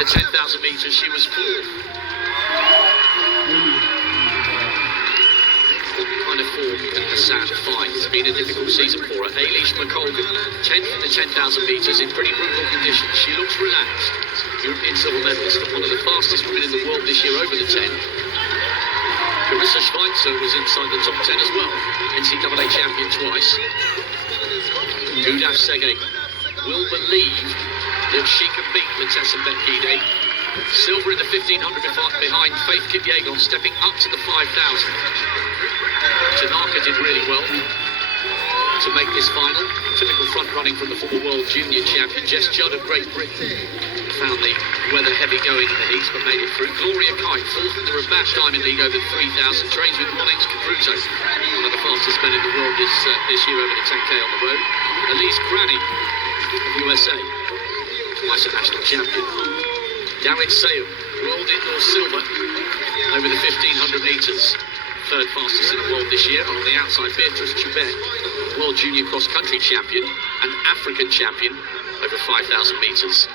the 10,000 metres, she was fourth. Kind of form and Hassan finds. It's been a difficult season for her. Eilish McColgan, 10th in the 10,000 metres in pretty brutal conditions. She looks relaxed. European silver medalist and one of the fastest women in the world this year over the 10. Carissa Schweitzer was inside the top 10 as well. NCAA champion twice. Gudaf Sege will believe that she can beat Latessa Bekide. Silver in the 1500 behind Faith Kipyegon, stepping up to the 5,000. Tanaka did really well to make this final. Typical front running from the former world junior champion. Jess Judd of Great Britain found the weather heavy going in the heats but made it through. Gloria Kite, fourth in the Rabat Diamond League over 3,000. Trains with Monex Capruso, one of the fastest men in the world this year over the 10K on the road. Elise Granny of USA, twice a national champion. David Seyum, world indoor silver over the 1,500 metres. Third fastest in the world this year. On the outside, Beatrice Chubet, world junior cross-country champion and African champion over 5,000 metres.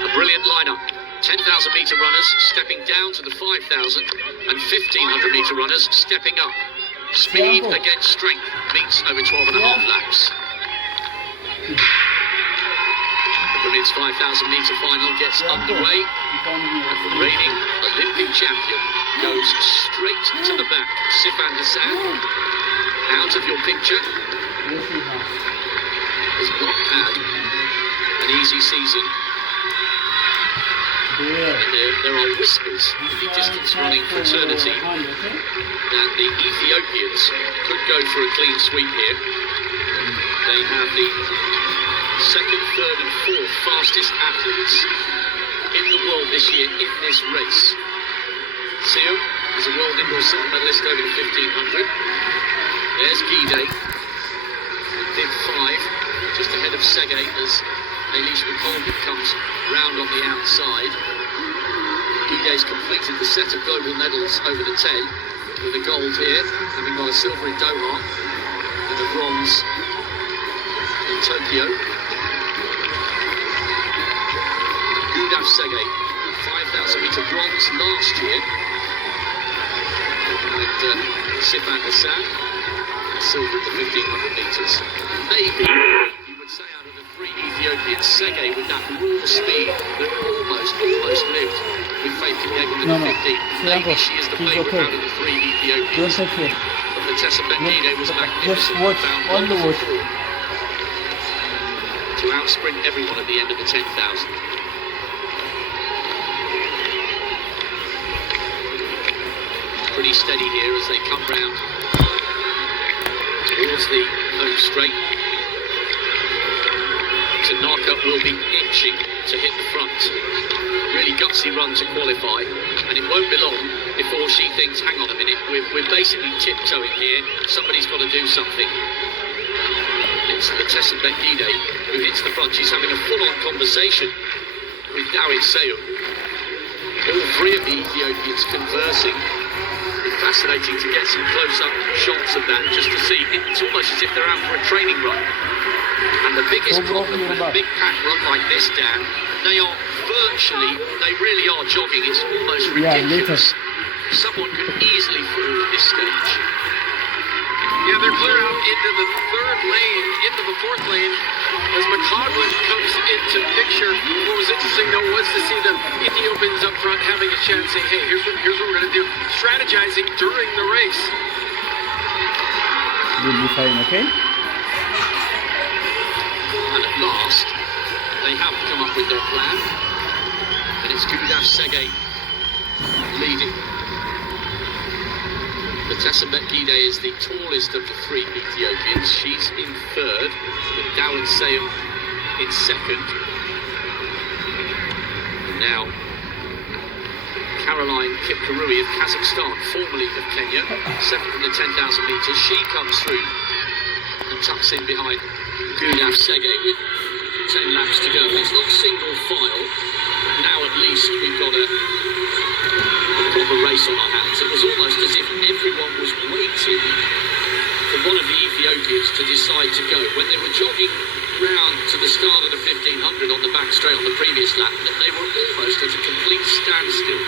A brilliant lineup. 10,000 metre runners stepping down to the 5,000 and 1,500 metre runners stepping up. Speed against strength meets over 12 and a half laps. The women's 5,000 metre final gets underway. And the reigning Olympic champion goes straight to the back. Sifan Hassan, out of your picture, has not had an easy season. And there are whispers in the distance running fraternity that the Ethiopians could go for a clean sweep here. They have the second, third and fourth fastest athletes in the world this year in this race. Seo is a world indoor silver medalist over the 1,500. There's Gide, did 5, just ahead of Sege as Eilish McColgan comes round on the outside. Gide's completed the set of global medals over the 10, with a gold here, having got a silver in Doha, and a bronze in Tokyo. Gudaf Sege, 5,000 metre bronze last year. And Sifan Hassan, silver at the 1,500 metres. Maybe, you would say, out of the 3 Ethiopians, Sege with that raw speed that almost lived with Faith Kipyegon in the 15. Maybe she is the favourite out of the 3 Ethiopians. But Latessa Bekide was magnificent, found wonderful form to outsprint everyone at the end of the 10,000. Pretty steady here as they come round towards the home straight. Tanaka will be itching to hit the front. Really gutsy run to qualify, and it won't be long before she thinks, hang on a minute, we're basically tiptoeing here, somebody's got to do something. It's Latessa Bekide who hits the front. She's having a full-on conversation with Dawit Seyum. All 3 of the Ethiopians conversing. Fascinating to get some close-up shots of that, just to see. It's almost as if they're out for a training run. And the biggest problem with a big pack run like this, Dan, they really are jogging. It's almost ridiculous. Someone could easily fall at this stage. Yeah, they're clear out into the 3rd lane, into the 4th lane, as McCoglan comes into picture. What was interesting, though, was to see the Ethiopians up front having a chance, saying, hey, here's what we're going to do, strategizing during the race. You'll be fine, okay? And at last, they have come up with their plan. And it's Gudaf Sege leading. Latessa Bekide is the tallest of the 3 Ethiopians. She's in 3rd, with Dawit Seyum in 2nd. And now, Caroline Kipkurui of Kazakhstan, formerly of Kenya, 7th in the 10,000 metres. She comes through and tucks in behind Gudaf Sege with 10 laps to go. It's not single file. Now at least we've got a proper race on our hands. It was almost as if everyone was waiting for one of the Ethiopians to decide to go. When they were jogging round to the start of the 1500 on the back straight on the previous lap, that they were almost at a complete standstill.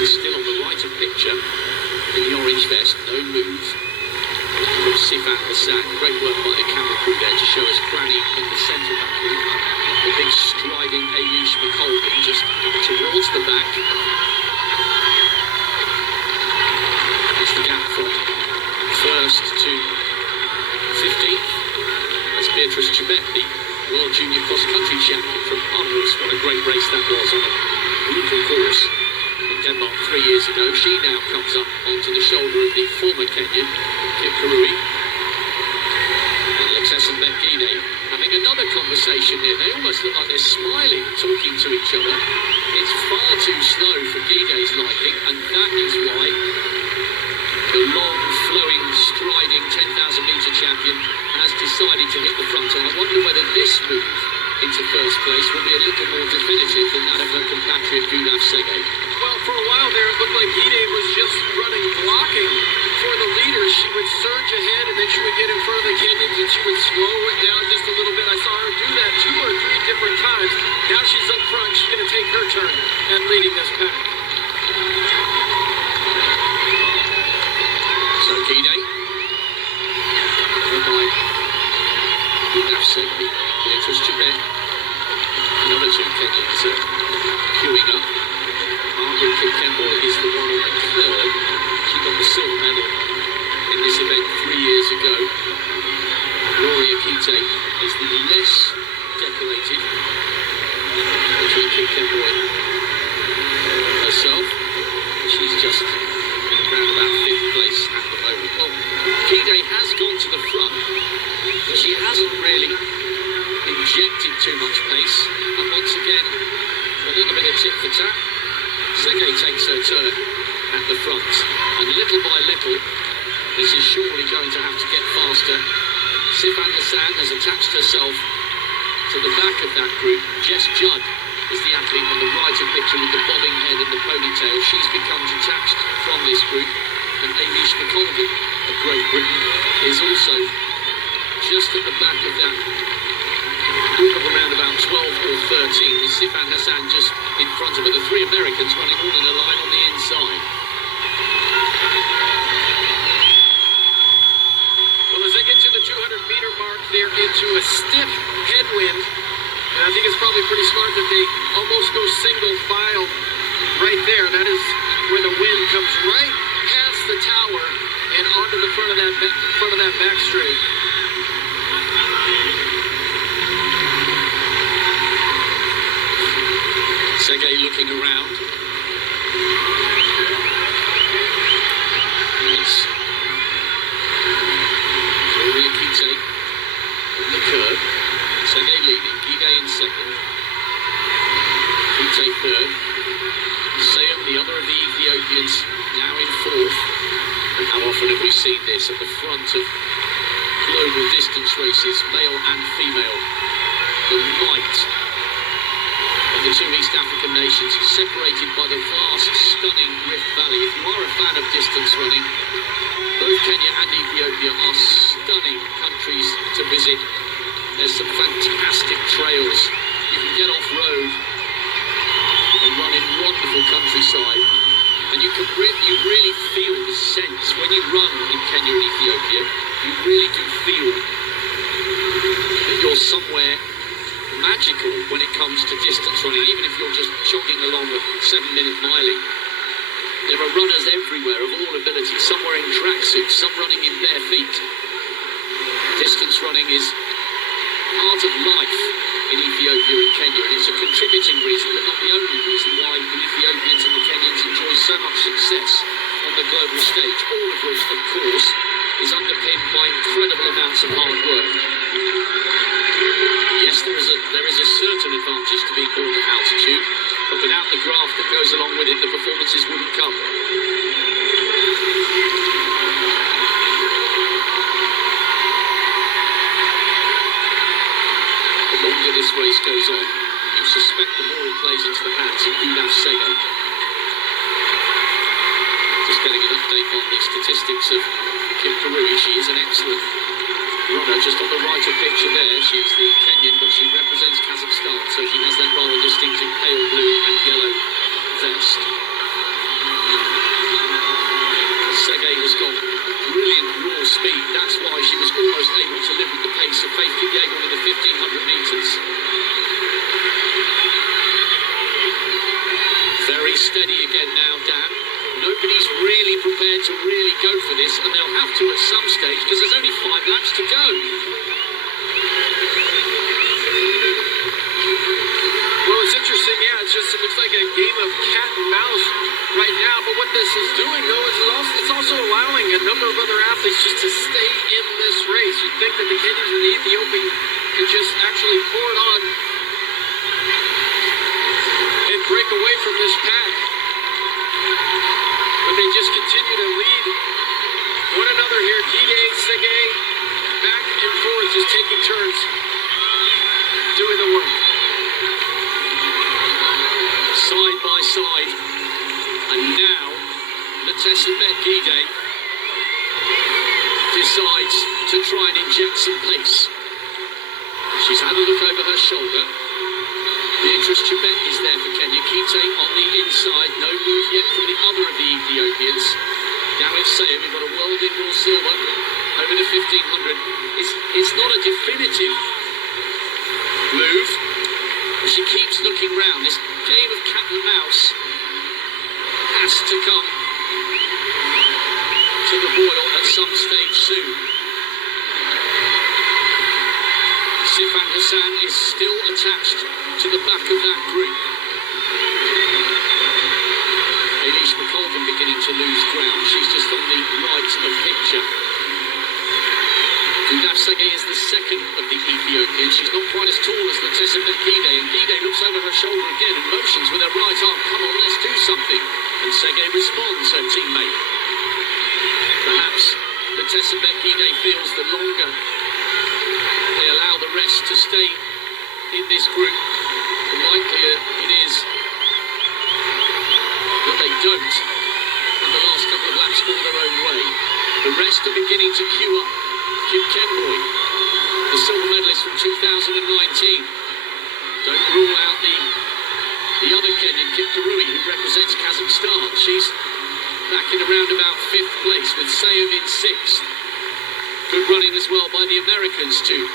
Still on the right of picture, in the orange vest, no move from Sifan Hassan. Great work by the camera crew there to show us Granny in the centre of that group. The big striding Ayush McColgan just towards the back. That's the gap from first to 15th. That's Beatrice Chebet, the World Junior Cross Country Champion from onwards. What a great race that was on a brutal course in Denmark 3 years ago. She now comes up onto the shoulder of the former Kenyan, Kim Karui. And Alexis and Bekide having another conversation here. They almost look like they're smiling, talking to each other. It's far too slow for Gide's liking, and that is why the long, flowing, striding 10,000-metre champion has decided to hit the front. And I wonder whether this move into first place will be a little more definitive than that of her compatriot Gulaf Sege. Well, for a while there, it looked like Gide was just running, blocking for the leader. She would surge ahead, and then she would get in front of the Kenyans, and she would slow it down just a little bit. I saw her do that 2 or 3 different times. Now she's up front. She's going to take her turn at leading this pack. So Gide, by Gulaf Sege, Beatrice Chebet, the other 2 Kenyans are queuing up. Margaret Kipkemboi is the one on the third. She got the silver medal in this event 3 years ago. Gloria Kite is the less decorated between Kipkemboi and herself. She's just around about 5th place at the moment. Well, Kite has gone to the front, but she hasn't really injected too much pace. And once again, a little bit of tit for tat. Sege takes her turn at the front, and little by little, this is surely going to have to get faster. Sifan Hassan has attached herself to the back of that group. Jess Judd is the athlete on the right of picture with the bobbing head and the ponytail. She's become detached from this group, and Ayush McColgan of Great Britain is also just at the back of that group of around about 12 or 13, with Sifan Hassan just in front of her. The 3 Americans running all in a line on the inside. Well, as they get to the 200-meter mark, they're into a stiff headwind. And I think it's probably pretty smart that they almost go single file right there. That is where the wind comes right past the tower and onto the front of that back straight. Sege looking around. It's Gloria Kite on the curve. Sege leading, Gide in second. Kite third. Sayum, the other of the Ethiopians, now in fourth. And how often have we seen this at the front of global distance races, male and female? The might of the 2 East African nations, separated by the vast, stunning Rift Valley. If you are a fan of distance running, both Kenya and Ethiopia are stunning countries to visit. There's some fantastic trails. You can get off-road and run in wonderful countryside. And you really feel the sense when you run in Kenya and Ethiopia. You really do feel that you're somewhere magical when it comes to distance running, even if you're just jogging along a 7-minute miling. There are runners everywhere of all abilities, some wearing tracksuits, some running in bare feet. Distance running is part of life in Ethiopia and Kenya, and it's a contributing reason, but not the only reason, why the Ethiopians and the Kenyans enjoy so much success on the global stage, all of which, of course, is underpinned by incredible amounts of hard work. Yes, there is a certain advantage to being born at altitude, but without the graft that goes along with it, the performances wouldn't come. The longer this race goes on, you suspect the more it plays into the hands of Gulaf Sege. Just getting an update on the statistics of Kip Karui. She is an excellent runner. Just on the right of picture there, she's the Kenyan, but she represents Kazakhstan, so she has that rather distinctive pale blue and yellow vest. Sergei has got brilliant raw speed. That's why she was almost able to live with the pace of Faith Kipyegon in the 1500 metres. Very steady again now, Dan. Nobody's really prepared to really go for this, and they'll have to at some stage because there's only 5 laps to go. Well, it's interesting, yeah, it looks like a game of cat and mouse right now, but what this is doing, though, is it's also allowing a number of other athletes just to stay in this race. You'd think that the Kenyans and the Ethiopians could just actually pour it on and break away from this pack. But they just continue to lead one another here. Gide, Sergei, back and forth, just taking turns, doing the work. Side by side. And now, Ntesabet Gide decides to try and inject some pace. She's had a look over her shoulder. Beatrice Chebet is there for Kenya. Kite on the inside. No move yet from the other of the Ethiopians. Now it's saying we've got a world indoor silver over the 1500. It's not a definitive move. She keeps looking round. This game of cat and mouse has to come to the boil at some stage soon. Sifan Hassan is still attached to the back of that group. Elish McColgan beginning to lose ground. She's just on the right of picture. Gudaf Sergei is the second of the Ethiopians. She's not quite as tall as Ntesabet Gide, and Gide looks over her shoulder again and motions with her right arm. Come on, let's do something. And Sergei responds, her teammate. Perhaps Ntesabet Gide feels the longer they allow the rest to stay in this group, the likelier it is that they don't, and the last couple of laps fall their own way. The rest are beginning to queue up. Kip Kenboy, the silver medalist from 2019. Don't rule out the other Kenyan, Kip Karui, who represents Kazakhstan. She's back in around about 5th place with Seyev in 6th. Good running as well by the Americans to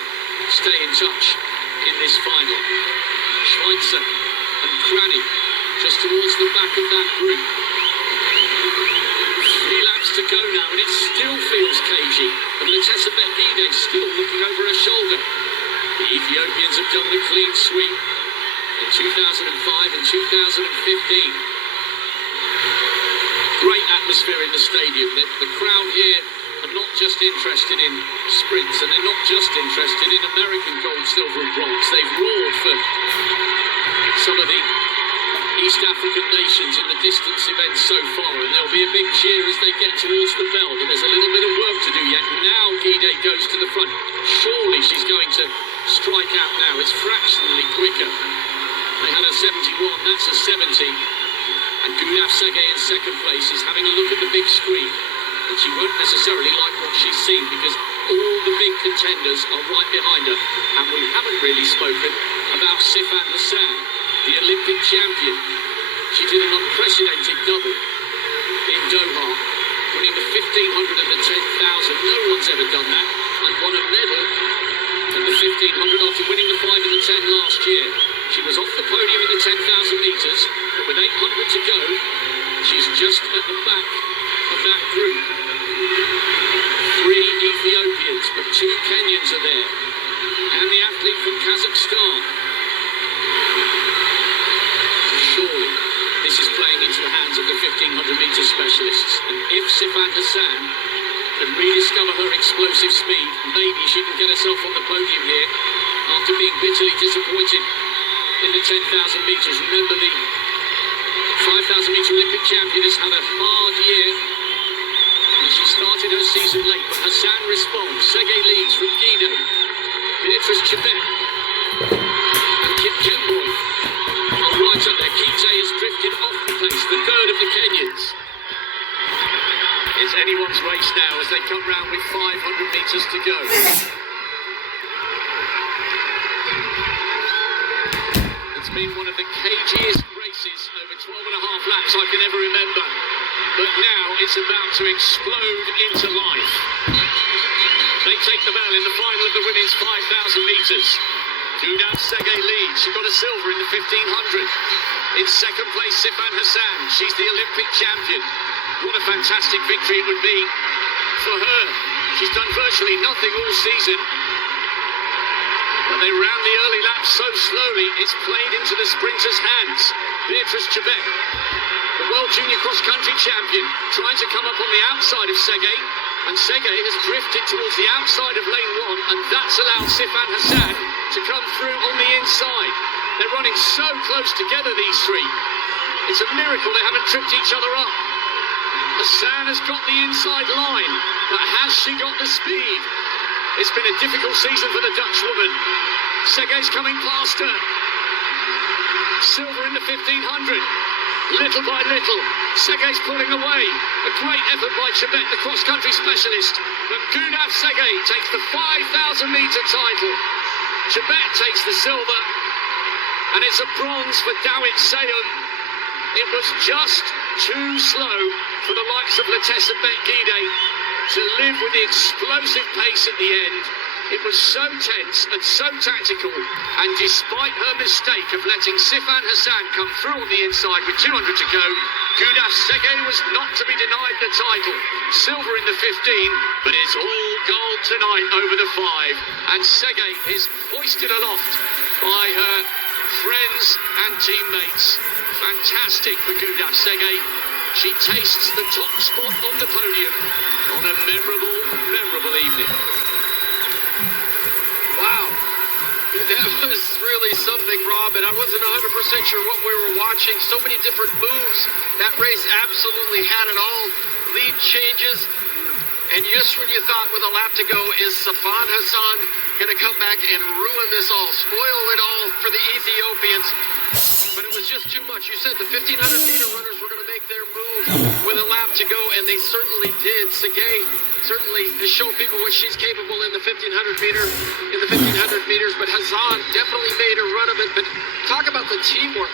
stay in touch in this final. Schweitzer and Krani just towards the back of that group. 3 laps to go now, and it still feels cagey. And Ntesabet Gide still looking over her shoulder. The Ethiopians have done the clean sweep in 2005 and 2015. Great atmosphere in the stadium. The crowd here are not just interested in sprints, and they're not just interested in American gold, silver and bronze. They've roared for some of the East African nations in the distance events so far, and there'll be a big cheer as they get towards the bell, but there's a little bit of work to do yet. Now Gide goes to the front. Surely she's going to strike out now. It's fractionally quicker. They had a 71, that's a 70. And Gudaf Sergei in second place is having a look at the big screen. And she won't necessarily like what she's seen because all the big contenders are right behind her. And we haven't really spoken about Sifan Hassan, the Olympic champion. She did an unprecedented double in Doha, winning the 1500 and the 10,000. No one's ever done that, and won a medal at the 1500 after winning the 5 and the 10 last year. She was off the podium in the 10,000 metres, but with 800 to go, she's just at the back of that group. 3 Ethiopians, but 2 Kenyans are there, and the athlete from Kazakhstan. Surely this is playing into the hands of the 1500 metre specialists, and if Sifan Hassan can rediscover her explosive speed, maybe she can get herself on the podium here after being bitterly disappointed in the 10,000 metres. Remember, the 5,000 metre Olympic champion has had a hard year, and she started her season late, but Hassan responds. Sergei leads from Gide, Beatrice Chebet, and Kip Kenboy are right up there. Kite has drifted off the pace, the third of the Kenyans. It's anyone's race now as they come round with 500 metres to go. It's been one of the cagiest races over 12 and a half laps I can ever remember. But now it's about to explode into life. They take the bell in the final of the women's 5,000 metres. Gudaf Sege leads. She got a silver in the 1500. In second place, Sifan Hassan. She's the Olympic champion. What a fantastic victory it would be for her. She's done virtually nothing all season. But they ran the early laps so slowly, it's played into the sprinters' hands. Beatrice Chebet, the World Junior Cross Country champion, trying to come up on the outside of Sege. And Sege has drifted towards the outside of lane 1, and that's allowed Sifan Hassan to come through on the inside. They're running so close together, these three. It's a miracle they haven't tripped each other up. Hassan has got the inside line, but has she got the speed? It's been a difficult season for the Dutch woman. Sege's coming past her. Silver in the 1500. Little by little, Sege's pulling away. A great effort by Chebet, the cross-country specialist. But Gudaf Sege takes the 5,000-metre title. Chebet takes the silver. And it's a bronze for Dawit Sayum. It was just too slow for the likes of Latessa Bet-Gide to live with the explosive pace at the end. It was so tense and so tactical, and despite her mistake of letting Sifan Hassan come through on the inside with 200 to go, Gudaf Sege was not to be denied the title. Silver in the 15, but it's all gold tonight over the 5, and Sege is hoisted aloft by her friends and teammates. Fantastic for Gudaf Sege. She tastes the top spot on the podium on a memorable evening. Wow, that was really something, Rob, and I wasn't 100% sure what we were watching. So many different moves. That race absolutely had it all. Lead changes, and just when you thought with a lap to go, is Sifan Hassan going to come back and ruin this all, spoil it all for the Ethiopians? But it was just too much. You said the 1,500-meter runners were going to make their move with a lap to go, and they certainly did. Sege certainly has shown people what she's capable in the 1,500 meters, but Hassan definitely made a run of it. But talk about the teamwork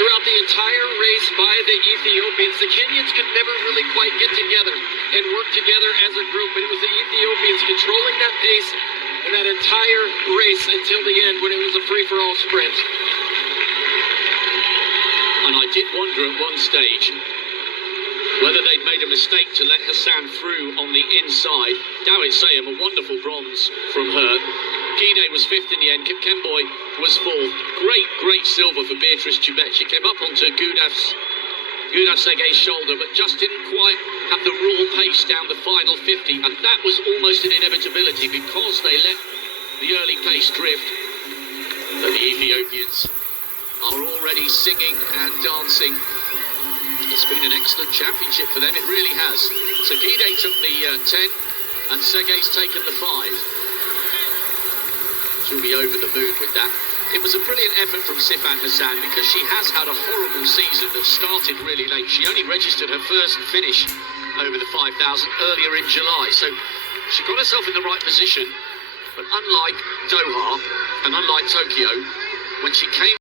throughout the entire race by the Ethiopians. The Kenyans could never really quite get together and work together as a group, but it was the Ethiopians controlling that pace and that entire race until the end when it was a free-for-all sprint. And I did wonder at one stage whether they'd made a mistake to let Hassan through on the inside. Dawit Sayum, a wonderful bronze from her. Gide was 5th in the end. Kipkemboi was 4th. Great silver for Beatrice Chebet. She came up onto Gudaf Sege's shoulder, but just didn't quite have the raw pace down the final 50. And that was almost an inevitability because they let the early pace drift. But the Ethiopians are already singing and dancing. It's been an excellent championship for them, it really has. So Gide took the 10 and Sege's taken the 5. She'll be over the moon with that. It was a brilliant effort from Sifan Hassan because she has had a horrible season that started really late. She only registered her first finish over the 5,000 earlier in July. So she got herself in the right position. But unlike Doha and unlike Tokyo, when she came